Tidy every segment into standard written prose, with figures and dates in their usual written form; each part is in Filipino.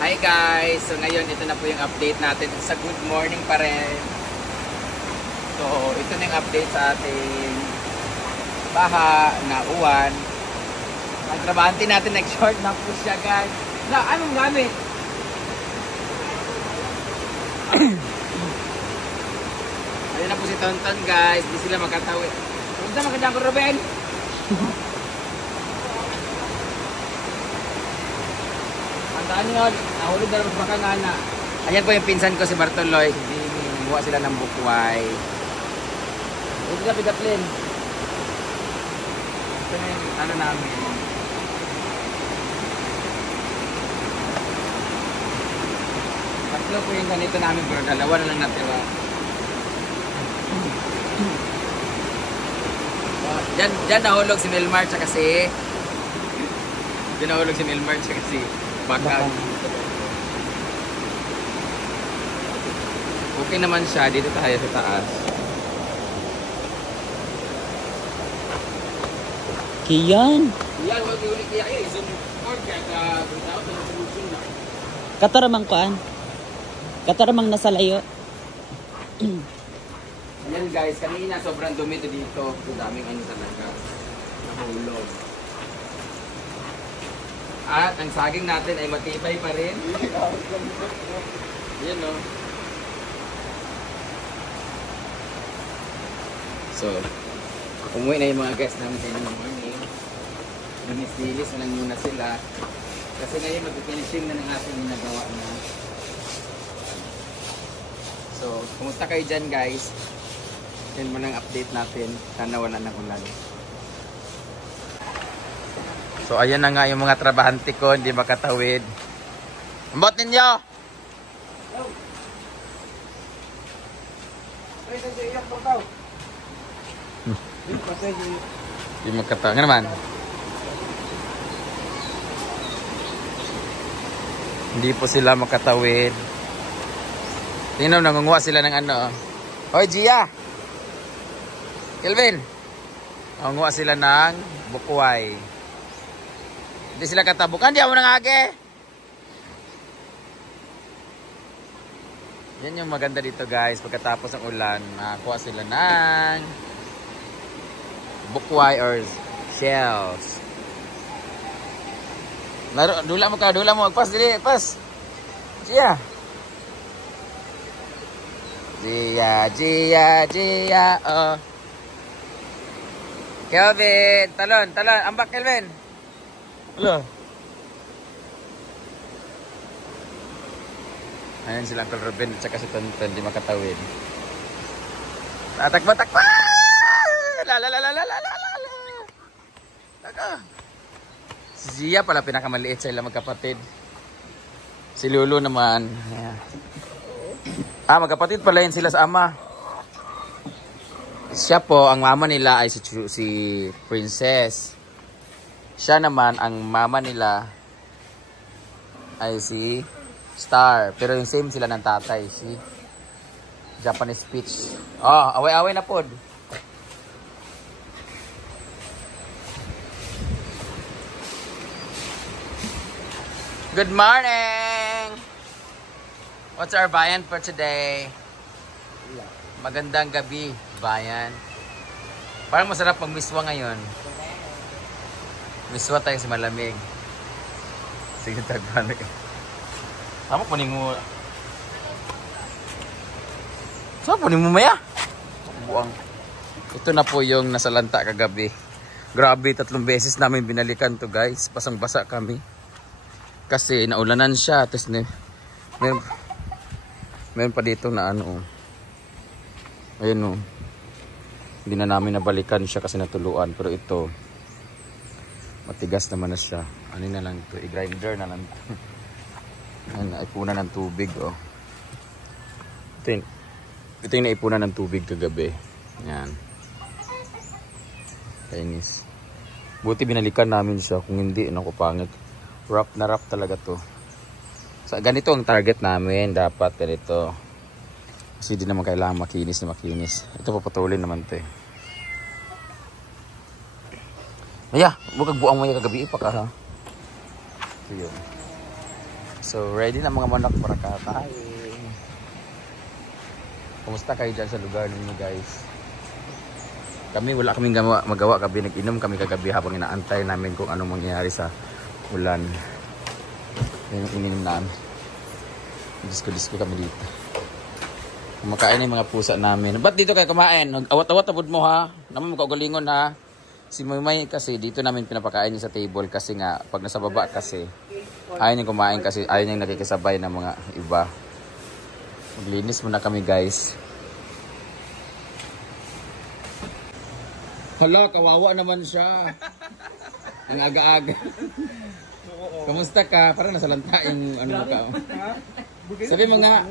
Hi guys! So ngayon, ito na po yung update natin sa good morning pa rin. So, ito na yung update sa ating baha na uwan. Ang trabahante natin, nag-short na po siya guys. Na, anong gamit? Ayun na po si Tonton guys. Di sila magkatawid. Huwag na magandang ko, Ruben! Saan nyo? Nahulog na lang baka nga na. Ayan po yung pinsan ko si Bartoloy, si Jimmy. Buha sila ng bukway. Ito na pigaplin. Ito na yung ano namin. Tatlo po yung ganito namin pero dalawa na lang natira. Diyan nahulog si Milmar tsaka si... Diyan nahulog si Milmar tsaka si... Bakal. Okay naman siya. Dito tayo sa taas. Kiyan. Kiyan, wag yung kiyan. Zoom board kaya ka-without na solution na. Kataramang kuan. Kataramang nasa layo. Ayan guys, kanina sobrang dumi dito. So daming ano talaga. Nahulog. At ang saging natin ay matibay pa rin. Yan o. So, umuwi na yung mga guests namin kayo ng morning. Lumis-lilis na lang muna sila. Kasi ngayon mag-finishing na ng ating ginagawa na. So, kumusta kayo dyan guys? Yan mo lang update natin. Sana wala ng ulan. So ayan na nga yung mga trabahante ko, hindi makatawid. Ambot ninyo! Hindi makatawid. Nga naman? Hindi po sila makatawid. Tingnan, nangunguha sila ng ano. Hoy, Gia! Kelvin! Nangunguha sila ng bukway. Hindi sila katabukan. Di ako nangage. Yan yung maganda dito guys. Pagkatapos ng ulan, nakakuha sila ng bukway or shells. Dula mo ka. Dula mo. Pas dili. Pas. Gia. Gia. Oh. Kelvin. Talon. Ambak Kelvin. Hello. Ayan sila Uncle Ruben at saka si Tonton di makatawid. Takba! La. Taka. Si Zia pala pinakamaliit sa ilang magkapatid. Si Lulu naman. Ayan. Magkapatid pala yun sila sa ama. Siya po, ang mama nila ay si Princess. Siya naman, ang mama nila ay si Star. Pero yung same sila ng tatay, si Japanese Peach. Oh, away-away na pod. Good morning! What's our bayan for today? Magandang gabi, bayan. Parang masarap mag-miswa ngayon. Miswa tayo sa malamig. Sige, tagpanik. Tama, punin mo. Saan punin mo maya? Buang. Ito na po yung nasalanta kagabi. Grabe, 3 beses namin binalikan to guys. Basang-basa kami. Kasi naulanan siya. Tapos meron pa dito na ano. Ayun o. Hindi na namin nabalikan siya kasi natuluan. Pero ito, matigas naman na siya. Ano na lang ito? I-grinder na lang ito. Ayan, naipunan ng tubig. Oh. Ito yung naipunan ng tubig kagabi. Ayan. Kainis. Buti binalikan namin siya. Kung hindi, naku pangit. Wrap na wrap talaga to. So, ganito ang target namin. Dapat ganito. Kasi di naman kailangan makinis na makinis. Ito papatulin naman to eh. Maya, bukag buang mo yung kagabi pa ka ha. Ito yun. So, ready na mga manok para kakain. Kumusta kayo dyan sa lugar ninyo, guys? Kami, wala kaming magawa. Kami nag-inom kami kagabi habang inaantay namin kung anong mangyayari sa ulan. Yan yung ininom namin. Disko-disko kami dito. Kumakain yung mga pusa namin. Ba't dito kayo kumain? Awat-awat abod mo ha? Naman magkagalingon ha? Si Maymay kasi dito namin pinapakain niya sa table kasi nga pag nasa baba kasi ayaw niyang kumain kasi ayaw niyang nakikisabay ng mga iba. Maglinis muna kami guys. Hala, kawawa naman siya. Ang aga-aga. Kamusta ka? Parang nasalanta yung ano mo ka. Sabi mo nga.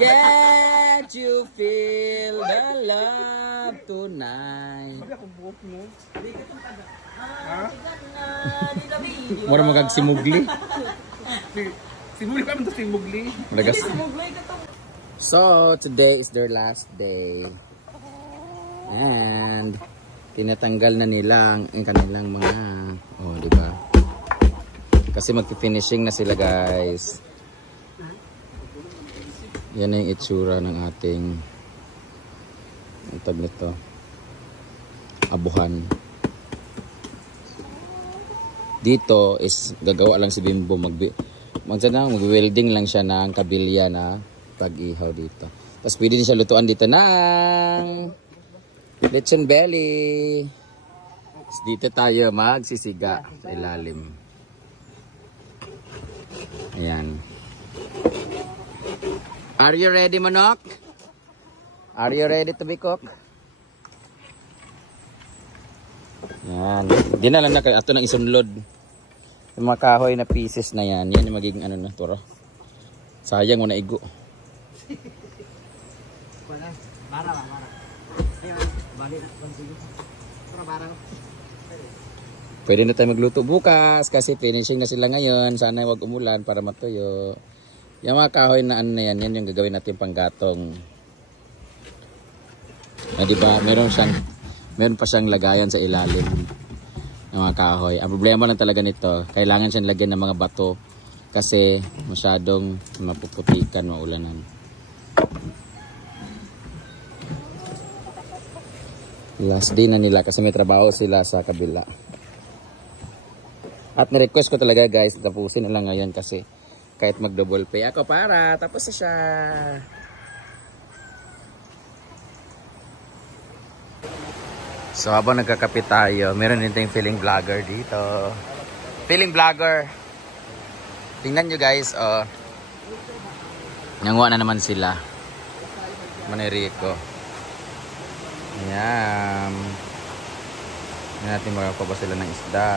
Can't you feel the love tonight? Mura magagsimugli. Simugli pa man to simugli. So, today is their last day. And tinatanggal na nila ang kanilang mga di ba? Kasi magfi-finishing na sila, guys. Yan na yung itsura ng ating tag nito. Abuhan. Dito is gagawa lang si Bimbo mag-welding lang siya ng kabilya na pag-ihaw dito. Tapos pwede din siya lutuan dito ng lechon belly. Tapos dito tayo magsisiga sa ilalim. Ayan. Are you ready, manok? Are you ready to be cooked? Yan. Di na lang na kayo. Ito nang isunlod. Yung mga kahoy na pieces na yan. Yan yung magiging ano na turo. Sayang mo na igo. Pwede na tayo magluto bukas kasi finishing na sila ngayon. Sana wag umulan para matuyo. Yung mga kahoy na ano na yan, yan yung gagawin natin panggatong. Diba? Meron pa siyang lagayan sa ilalim ng mga kahoy. Ang problema lang talaga nito, kailangan siyang lagyan ng mga bato kasi masyadong mapuputikan, maulanan. Last day na nila kasi may trabaho sila sa kabila. At ni-request ko talaga guys, tapusin na lang ngayon kasi kahit mag-double pay ako para tapos na siya. So habang nagkakapit tayo, meron din tayong feeling vlogger dito. Feeling vlogger. Tingnan nyo guys, nanguha na naman sila. Manirico. Ayan. Tingnan natin magpapa sila ng isda.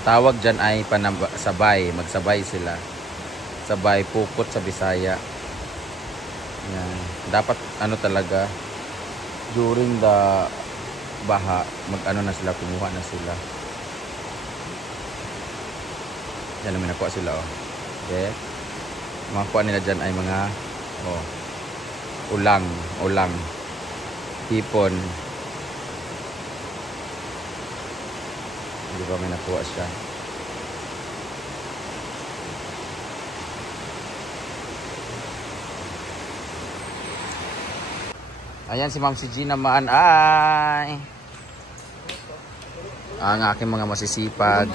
Ang tawag dyan ay sabay. Magsabay sila. Sabay, pukot sa Bisaya. Yan. Dapat ano talaga during the baha mag-ano na sila, kumuha na sila. Yan naman nakuha sila okay. Makakuha nila dyan ay mga ulang hipon. Hindi ba may nakuha siya. Ayan si Ma'am si Gina naman ay ang aking mga masisipag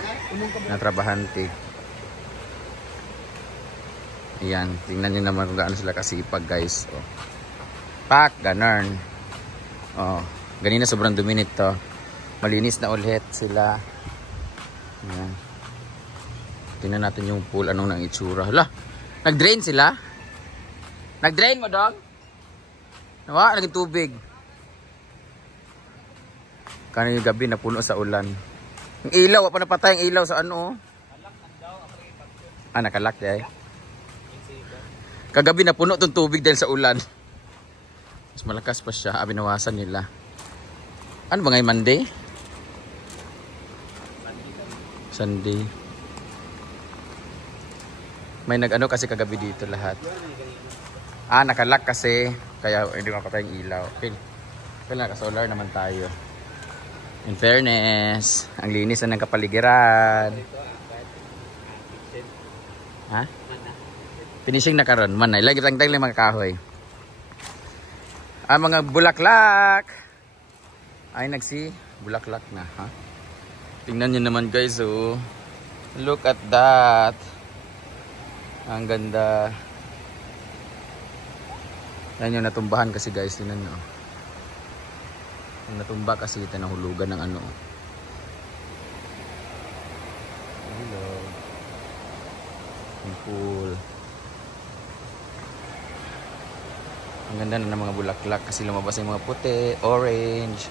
na trabahante. Ayan, tingnan nyo naman kung gaano sila kasipag guys. Pak, ganun. Ganina sobrang dumi nito. Malinis na ulit sila. Ayan. Tingnan natin yung pool, anong nang itsura. Hala, nag-drain sila? Nag-drain mo dog? Nawa, naging tubig. Kanina yung gabi napuno sa ulan. Ang ilaw, pa napatay ang ilaw sa ano. Nakalak eh. Kagabi napuno itong tubig dahil sa ulan. Mas malakas pa siya. Binawasan nila. Ano ba ngayon, Monday? Sunday. May nag-ano kasi kagabi dito lahat. Nakalak kasi. Kaya hindi mapatay yung ilaw. Okay. Naka-solar naman tayo. In fairness, ang linis na ng kapaligiran. Ha? Finishing na karon man. Lagi tangtang lang mga kahoy. Ang mga bulaklak. Ay bulaklak na, ha? Tingnan niyo naman guys, oh. Look at that. Ang ganda. Yan yung natumbahan kasi guys, tingnan niyo. Ang natumba kasi ito nahulugan ng ano. Hello. Ang pool. Ang ganda na ng mga bulaklak kasi lumabas yung mga puti, orange.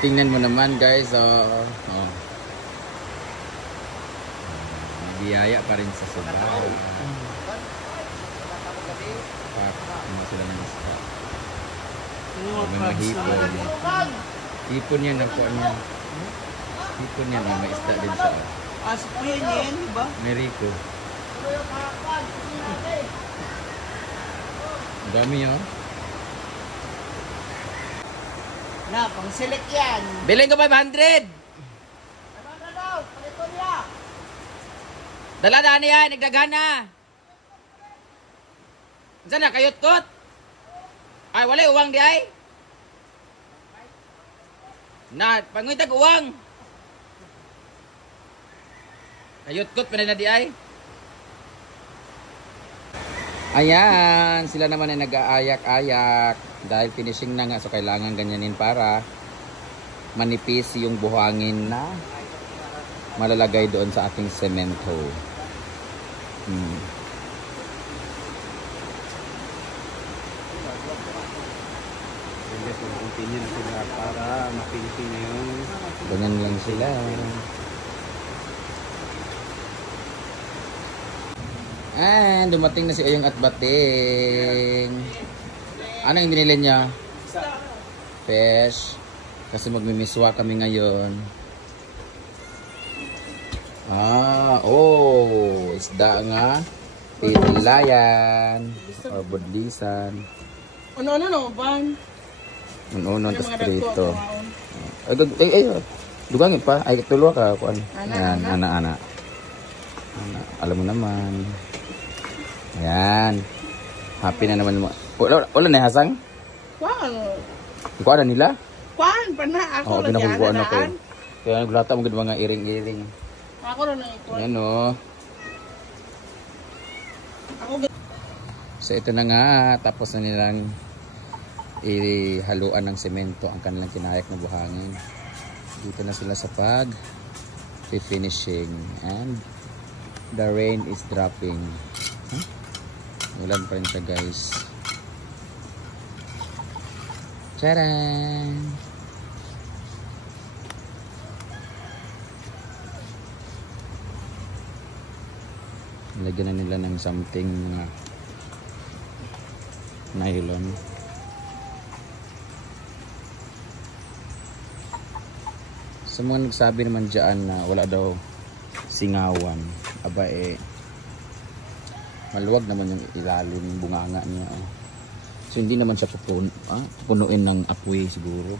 Tingnan mo naman guys, biyaya pa rin sa Subaw. Ano sila ng isda? May mga hipon. Hipon yan ang kuwan niya. Hipon yan, may isda din siya. Kuya yan, di ba? May Rico. Ang dami yun. Na, pang select yan. Bilhin ko 500! Ano daw? Palito niya. Dala na niya, nagdagana. Saan na, kayot-kot? Ay, wala uwang di ay? Na, pangwitag uwang. Kayot-kot pa na di ay? Ayan, sila naman ay nag-aayak-ayak. Dahil finishing na nga, so kailangan ganyanin para manipis yung buhangin na malalagay doon sa ating semento. Ganyan na sila para mapinsin na yun. Ganyan lang sila. And dumating na si Oyong at Bating. Ano yung binili niya? Fish. Kasi magmimiswa kami ngayon. Isda nga. Pilayan. Or budlisan. Ano, ban? Ano, tas prito. Dugangin pa. Ay, tulo ka. Ayan, ana. Alam mo naman. Ayan. Happy na naman mo. Wala na hasang? Kuan. Kuha na nila? Kuan pa na. Ako na pinakukuha na ko. Kaya naglata mo mga iring-iring. Ako na ikuan. Ayan o. So ito na nga. Tapos na nilang ihaluan ng semento ang kanilang kinayak na buhangin. Dito na sila sa finishing. And the rain is dropping. Ulan pa rin siya guys. Tcharan! Lagyan na nila ng something nylon. Sa mga nagsabi naman dyan na wala daw singawan. Aba maluwag naman yung ilalim ng bunganga niya. So hindi naman siya punuin ng apoy siguro.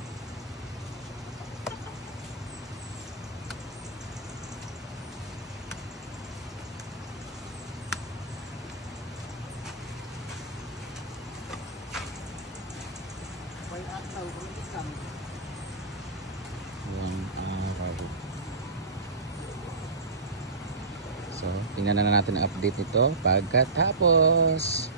So tingnan na natin ang update nito pagkatapos.